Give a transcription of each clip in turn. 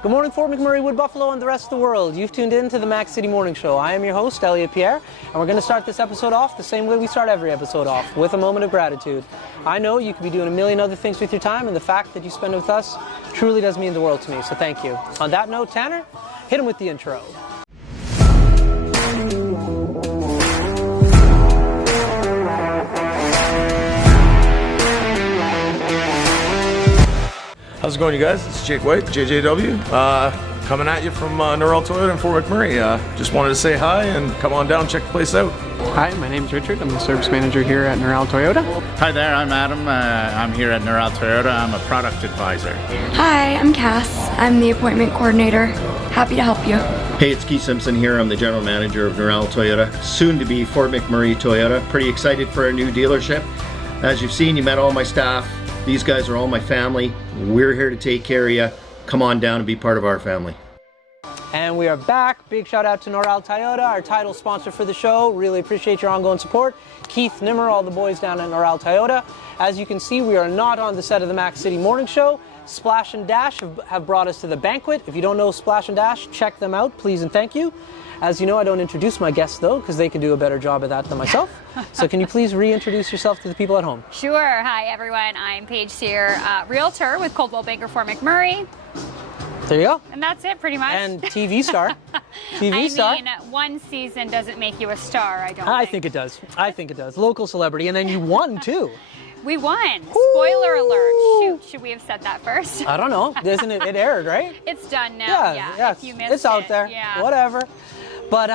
Good morning, Fort McMurray, Wood Buffalo, and the rest of the world. You've tuned in to the Mac City Morning Show. I am your host, Elliot Pierre, and we're going to start this episode off the same way we start every episode off, with a moment of gratitude. I know you could be doing a million other things with your time, and the fact that you spend it with us truly does mean the world to me, so thank you. On that note, Tanner, hit him with the intro. How's it going, you guys? It's Jake White, JJW, coming at you from Norrell Toyota in Fort McMurray. Just wanted to say hi and come on down, check the place out. Hi, my name's Richard. I'm the service manager here at Norrell Toyota. Hi there, I'm Adam. I'm here at Norrell Toyota. I'm a product advisor. Hi, I'm Cass. I'm the appointment coordinator. Happy to help you. Hey, it's Keith Simpson here. I'm the general manager of Norrell Toyota, soon to be Fort McMurray Toyota. Pretty excited for our new dealership. As you've seen, you met all my staff. These guys are all my family. We're here to take care of you. Come on down and be part of our family. And we are back. Big shout out to Norrell Toyota, our title sponsor for the show. Really appreciate your ongoing support. Keith Nimmer, all the boys down at Norrell Toyota. As you can see, we are not on the set of the Mac City Morning Show. Splash and Dash have brought us to the banquet. If you don't know Splash and Dash, check them out, please and thank you. As you know, I don't introduce my guests though, because they can do a better job of that than myself. So can you please reintroduce yourself to the people at home? Sure. Hi everyone. I'm Paige Cyr Realtor with Coldwell Banker for McMurray. There you go. And that's it pretty much. And TV star. I mean, one season doesn't make you a star, I think it does. I think it does. Local celebrity, and then you won too. We won. Spoiler alert. Shoot, should we have said that first? I don't know. Isn't it? It aired, right? It's done now. Yeah. If you missed it's out there. Yeah. Whatever. But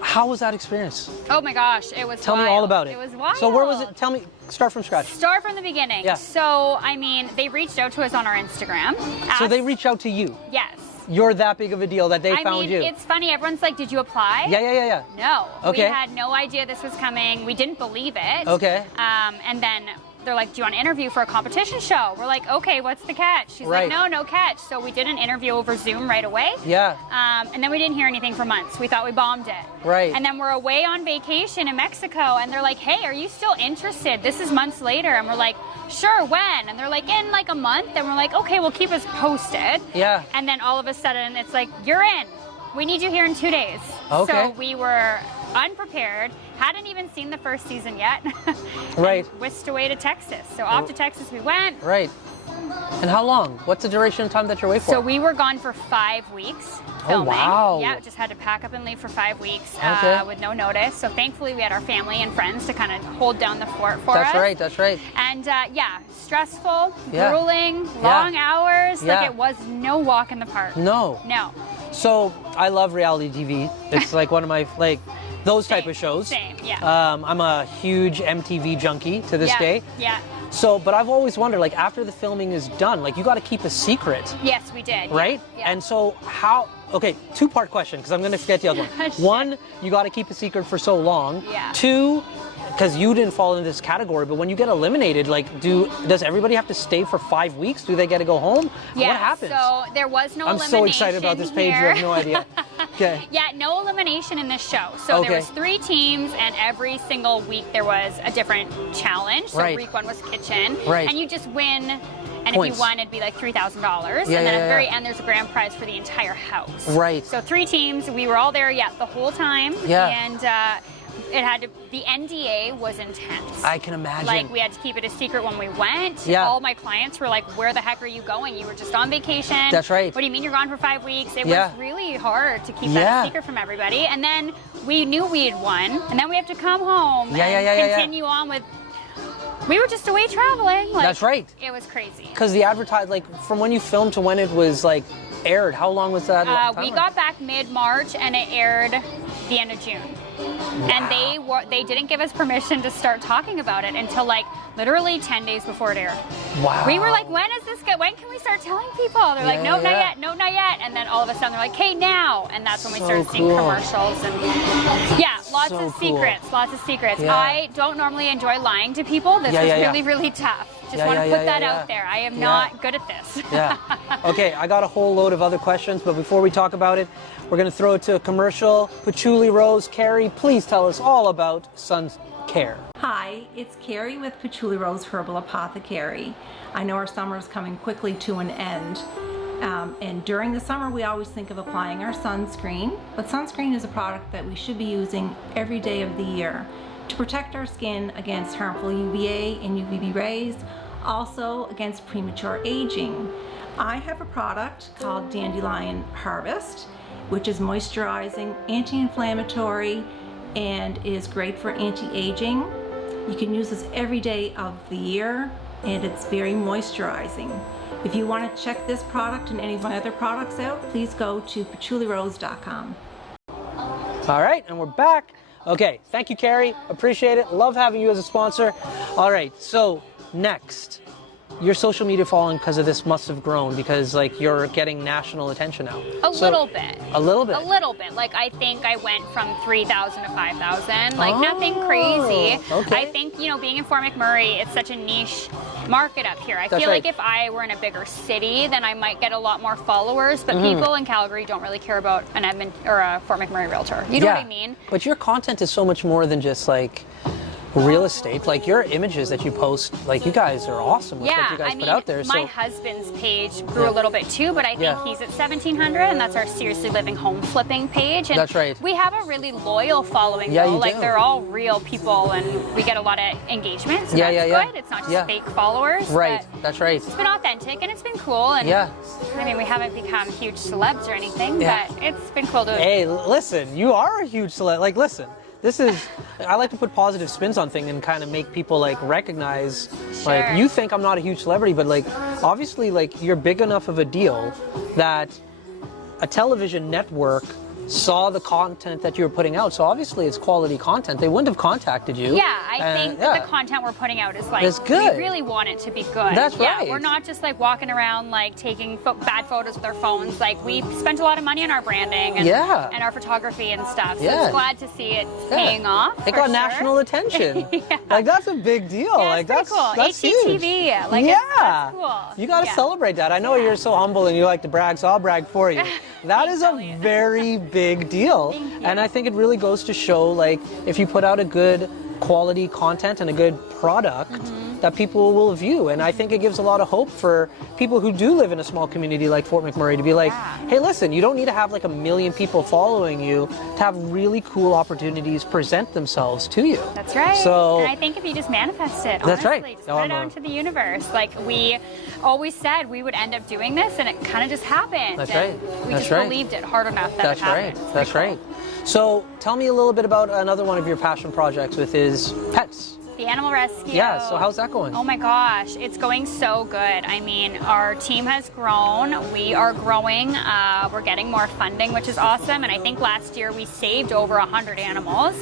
how was that experience? Oh my gosh, it was Tell wild. me all about it. It was wild. So where was it? Tell me. Start from scratch. Start from the beginning. Yeah. So, I mean, they reached out to us on our Instagram. So they reached out to you? Yes. You're that big of a deal that they found you? It's funny. Everyone's like, did you apply? Yeah. No. Okay. We had no idea this was coming. We didn't believe it. Okay. And then they're like, do you want to interview for a competition show? We're like, okay, what's the catch? She's Right. like, no catch. So we did an interview over Zoom right away. Yeah. And then we didn't hear anything for months. We thought we bombed it. Right. And then we're away on vacation in Mexico, and they're like, hey, are you still interested? This is months later. And we're like, sure, when? And they're like, in like a month. And we're like, okay, well, keep us posted. Yeah. And then all of a sudden, it's like, you're in. We need you here in 2 days. Okay. So we were unprepared, hadn't even seen the first season yet. Right. Whisked away to Texas. So off to Texas we went. Right. And how long? What's the duration of time that you're away for? So we were gone for 5 weeks filming. Oh, wow. Yeah, just had to pack up and leave for 5 weeks Okay. with no notice. So thankfully we had our family and friends to kind of hold down the fort for us. That's right. And yeah, stressful, Yeah. grueling, long hours. Yeah. Like it was no walk in the park. No. No. So I love reality TV. It's like one of my, those type of shows. Same, yeah. I'm a huge MTV junkie to this day. Yeah. So, but I've always wondered, after the filming is done, you got to keep a secret, Yes, we did. right? Yeah. And so okay, two-part question, because I'm going to forget the other one. Shit. One, you got to keep a secret for so long. Yeah. Two, because you didn't fall into this category, but when you get eliminated, does everybody have to stay for 5 weeks? Do they get to go home? Yeah, What happens? so there was no I'm elimination so excited about this page, you here. have no idea. Okay. Yeah, no elimination in this show. So Okay. there was 3 teams, and every single week there was a different challenge. So Right. week 1 was kitchen. Right. And you just win. And Points. if you won, it'd be like $3,000. Yeah, and then yeah, at the very yeah. end, there's a grand prize for the entire house. Right. So 3 teams. We were all there, the whole time. Yeah. And the NDA was intense. I can imagine. We had to keep it a secret when we went. Yeah. All my clients were like, where the heck are you going? You were just on vacation. That's right. What do you mean you're gone for 5 weeks? It Yeah. was really hard to keep Yeah. that a secret from everybody. And then we knew we had won. And then we have to come home and continue on with... We were just away traveling. That's right. It was crazy. Because the from when you filmed to when it was aired, how long was that? We got back mid-March and it aired the end of June. Wow. And they didn't give us permission to start talking about it until literally 10 days before it aired. Wow. We were like, when can we start telling people? They're like, no, not yet. And then all of a sudden they're like, hey, now. And that's when we started seeing commercials and lots of secrets. Yeah. I don't normally enjoy lying to people. This was really, really tough. Just want to put that out there. I am not good at this. Yeah. Okay, I got a whole load of other questions, but before we talk about it, we're going to throw it to a commercial. Patchoulirose, Carrie, please tell us all about Sun Care. Hi, it's Carrie with Patchoulirose Herbal Apothecary. I know our summer is coming quickly to an end. And during the summer, we always think of applying our sunscreen, but sunscreen is a product that we should be using every day of the year to protect our skin against harmful UVA and UVB rays, also against premature aging. I have a product called Dandelion Harvest, which is moisturizing, anti-inflammatory, and is great for anti-aging. You can use this every day of the year, and it's very moisturizing. If you want to check this product and any of my other products out, please go to patchoulirose.com. All right, and we're back. Okay, thank you, Carrie. Appreciate it. Love having you as a sponsor. All right, so next, your social media following because of this must have grown because like you're getting national attention now. A little bit. A little bit. A little bit. Like I think I went from 3,000 to 5,000. Like nothing crazy. Okay. I think, you know, being in Fort McMurray, it's such a niche market up here. I That's feel right. like if I were in a bigger city, then I might get a lot more followers. But people in Calgary don't really care about an Edmonton or a Fort McMurray realtor. You know what I mean? But your content is so much more than just like real estate. Like your images that you post, like you guys are awesome with what you guys put out there. My So husband's page grew a little bit too, but I think he's at 1,700, and that's our Seriously Living Home Flipping page. And That's right. We have a really loyal following, Yeah, though. you Like do. they're all real people, and we get a lot of engagement. So Yeah, that's yeah. good. It's not just fake followers. right, but that's right. it's been authentic, and it's been cool. And Yeah. I mean, we haven't become huge celebs or anything, Yeah. but it's been cool to. Hey, listen, you are a huge celeb. Like, listen, this is, I like to put positive spins on things and kind of make people like recognize, like, Sure. you think I'm not a huge celebrity, but like, obviously, like, you're big enough of a deal that a television network saw the content that you were putting out. So obviously it's quality content. They wouldn't have contacted you. Yeah, I think that yeah. the content we're putting out is like, It's good. we really want it to be good. That's yeah, right. We're not just like walking around like taking bad photos with our phones. Like we spent a lot of money on our branding and, Yeah. and our photography and stuff. So Yeah. it's glad to see it Yeah. paying off. It for got sure. national attention. Yeah. Like that's a big deal. Yeah, like it's pretty that's cool. that's huge. HGTV, like, yeah, that's cool. You got to Yeah. celebrate that. I know you're so humble and you like to brag, so I'll brag for you. That is a Elliot. very big deal. Thank you. And I think it really goes to show, like, if you put out a good quality content and a good product, that people will view. And I think it gives a lot of hope for people who do live in a small community like Fort McMurray to be like, hey, listen, you don't need to have like 1 million people following you to have really cool opportunities present themselves to you. That's right. So and I think if you just manifest it, That's honestly, right. just Oh, put I'm it out a- into the universe. Like we always said we would end up doing this, and it kind of just happened. That's And right. We That's just right. believed it hard enough that That's it happened. right. It's That's pretty right. So tell me a little bit about another one of your passion projects with his pets. cool. The animal rescue. Yeah, so how's that going? Oh my gosh, it's going so good. I mean, our team has grown. We are growing. We're getting more funding, which is awesome. And I think last year we saved over 100 animals.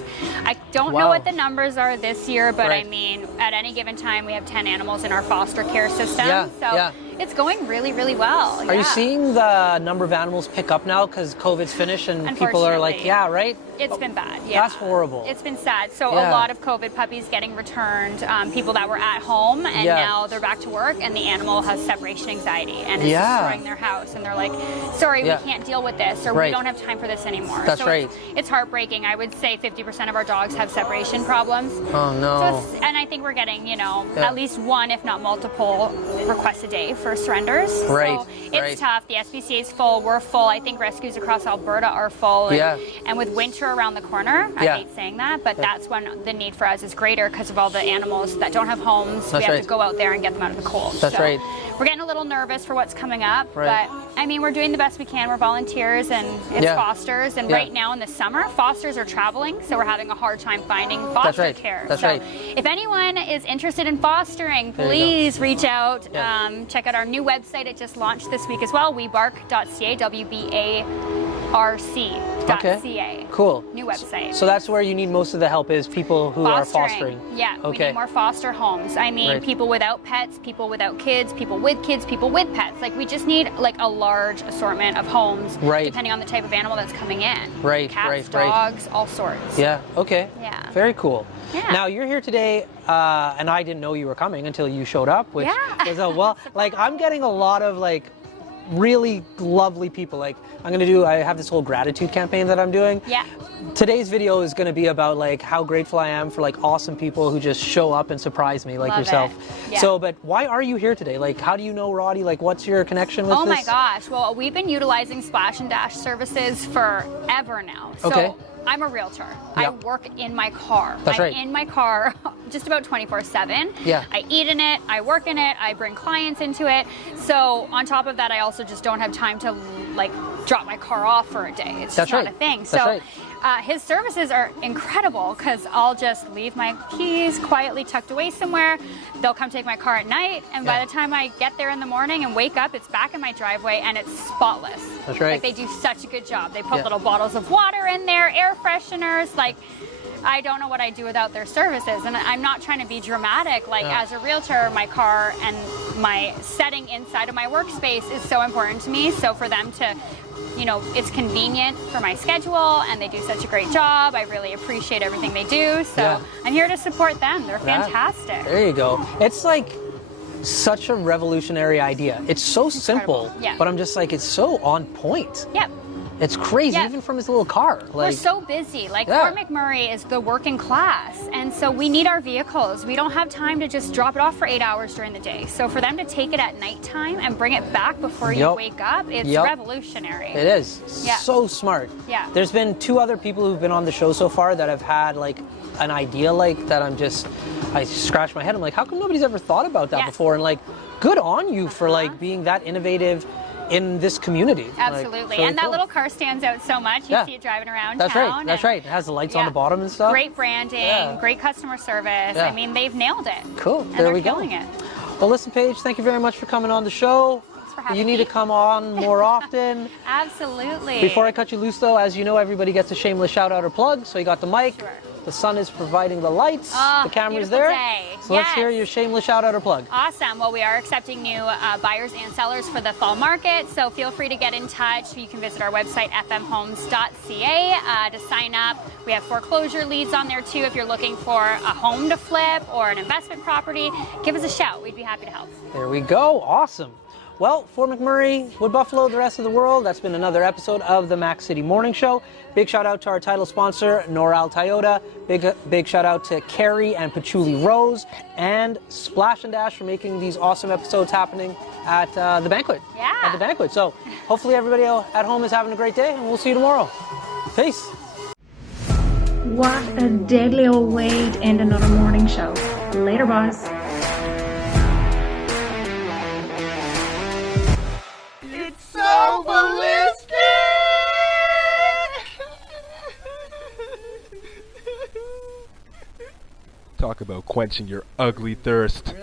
I don't know Wow. what the numbers are this year, but Right. I mean, at any given time, we have 10 animals in our foster care system. Yeah, so yeah. it's going really, really well. Are you seeing the number of animals pick up now because COVID's finished and people are like, Unfortunately. yeah, right? It's been bad. Yeah. That's horrible. It's been sad. So Yeah. a lot of COVID puppies getting returned, people that were at home and Yeah. now they're back to work, and the animal has separation anxiety and it's Yeah. destroying their house, and they're like, sorry, Yeah. we can't deal with this, or Right. we don't have time for this anymore. That's so right. It's heartbreaking. I would say 50% of our dogs have separation problems. Oh no. So it's, and I think we're getting, you know, Yeah. at least one, if not multiple, requests a day for surrenders. Right, So it's right. tough. The SPCA is full. We're full. I think rescues across Alberta are full. And, Yeah. and with winter around the corner, I Yeah. hate saying that, but that's when the need for us is greater because of all the animals that don't have homes. That's we have right. to go out there and get them out of the cold. That's So right. We're getting a little nervous for what's coming up, Right. but I mean, we're doing the best we can. We're volunteers and it's Yeah. fosters. And Yeah. right now in the summer, fosters are traveling, so we're having a hard time finding foster right. care. That's so right. if anyone is interested in fostering, There you go. please reach out. Yeah. Check out our new website. It just launched this week as well, webark.ca, WBARC.ca. Cool. New website. So that's where you need most of the help is people who are fostering. Yeah, we Okay. need more foster homes. I mean, Right. people without pets, people without kids, people with pets. Like, we just need like a large assortment of homes, Right. depending on the type of animal that's coming in. Right, Cats, right. dogs, all sorts. Yeah. Okay. Yeah. Very cool. Yeah. Now you're here today, and I didn't know you were coming until you showed up. Which Yeah. was a like I'm getting a lot of like really lovely people. Like I have this whole gratitude campaign that I'm doing. Yeah. Today's video is going to be about like how grateful I am for like awesome people who just show up and surprise me like Love yourself. it. Yeah. So, but why are you here today? Like, how do you know Roddy? Like, what's your connection with Oh this? my gosh. Well, we've been utilizing Splash and Dash services forever now. So Okay. I'm a realtor. I Yep. work in my car. That's I'm right. in my car just about 24/7. Yeah. I eat in it, I work in it, I bring clients into it. So on top of that, I also just don't have time to like drop my car off for a day. It's That's just not right. a thing. That's So right. his services are incredible because I'll just leave my keys quietly tucked away somewhere. They'll come take my car at night, and by Yeah. the time I get there in the morning and wake up, it's back in my driveway and it's spotless. That's right. Like they do such a good job. They put Yeah. little bottles of water in there, air fresheners. Like I don't know what I'd do without their services. And I'm not trying to be dramatic. Like Yeah. as a realtor, my car and my setting inside of my workspace is so important to me. So for them to, you know, it's convenient for my schedule and they do such a great job. I really appreciate everything they do. So Yeah. I'm here to support them. They're That- fantastic. There you go. It's like such a revolutionary idea. It's so simple, Yeah. but I'm just like, it's so on point. Yep. It's crazy, Yeah. even from his little car. We're Like, so busy. Like Yeah. Fort McMurray is the working class, and so we need our vehicles. We don't have time to just drop it off for 8 hours during the day. So for them to take it at nighttime and bring it back before you Yup. wake up, it's Yup. revolutionary. it is Yeah. so smart. Yeah. There's been 2 other people who've been on the show so far that have had like an idea like that. I scratch my head. I'm like, how come nobody's ever thought about that Yes. before? And like, good on you for like being that innovative in this community. Like, Absolutely. it's really And that cool. little car stands out so much. You Yeah. see it driving around That's town. right. That's and- right. It has the lights on Yeah. the bottom and stuff. Great branding, Yeah. great customer service. Yeah. I mean, they've nailed it. Cool. And There they're we go. killing it. Well, listen, Paige, thank you very much for coming on the show. Thanks for having You need me. to come on more often. Absolutely. Before I cut you loose, though, as you know, everybody gets a shameless shout out or plug. So you got the mic. Sure. The sun is providing the lights. Oh, the camera's beautiful there. day. So let's Yes. hear your shameless shout out or plug. Awesome. Well, we are accepting new buyers and sellers for the fall market, so feel free to get in touch. You can visit our website, fmhomes.ca, to sign up. We have foreclosure leads on there too. If you're looking for a home to flip or an investment property, give us a shout. We'd be happy to help. There we go. Awesome. Well, Fort McMurray, Wood Buffalo, the rest of the world, that's been another episode of the Mac City Morning Show. Big shout out to our title sponsor, Noral Toyota. Big shout out to Carrie and Patchouli Rose and Splash and Dash for making these awesome episodes happening at the banquet. Yeah. At the banquet. So hopefully everybody at home is having a great day, and we'll see you tomorrow. Peace. What a deadly old way to end another morning show. Later, boss. It's so ballistic! Talk about quenching your ugly thirst.